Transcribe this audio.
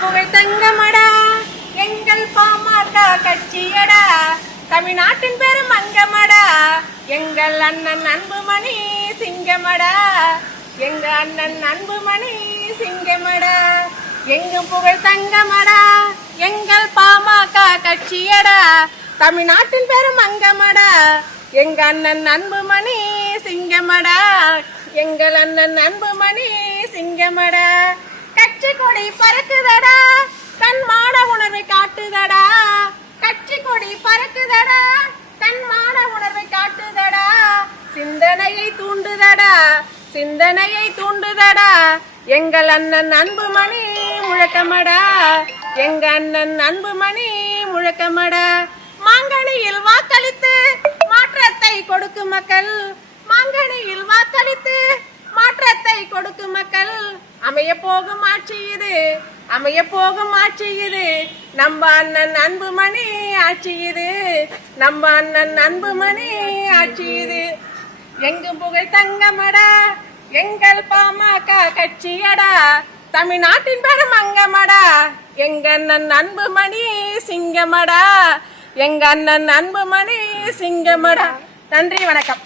புகழ் தங்கமடா எங்கள் பாமக கட்சியடா தமிழ்நாட்டின் பெரும் அங்கமடா எங்கள் அண்ணன் அன்புமணி சிங்கமடா எங்க அண்ணன் அன்புமணி சிங்கமடா எங்கு புகழ் தங்கமடா எங்கள் பாமக கட்சியடா தமிழ்நாட்டின் பெரும் அங்கமடா எங்க அண்ணன் அன்புமணி சிங்கமடா எங்கள் அண்ணன் அன்புமணி சிங்கமடா. கொடி பறக்குதடா. தன் மான உணர்வை காட்டுதடா. கட்சி கொடி பறக்குதடா. தன் மான உணர்வை காட்டுதடா. சிந்தனையை தூண்டுதடா. சிந்தனையை தூண்டுதடா. எங்கள் அண்ணன் அன்புமணி முழக்கமடா. எங்க அண்ணன் அன்புமணி முழக்கமடா. மாங்கனியில் வாக்களித்து மாற்றத்தை கொடுக்கும் மக்கள். மாங்கனியில் வாக்களித்து மாற்றத்தை கொடுக்கும் மக்கள். அமைய போகும் ஆட்சி இது அமைய போகும் ஆட்சி இது நம்ம அண்ணன் அன்புமணி ஆட்சி இது நம்ம அண்ணன் அன்புமணி ஆட்சி இது எங்கும் புகழ் தங்கமடா. எங்கள் பாமக கட்சியடா. தமிழ்நாட்டின் பெரும் அங்கமடா. எங்க அண்ணன் அன்புமணி சிங்கமடா. எங்க அண்ணன் அன்புமணி சிங்கமடா. நன்றி வணக்கம்.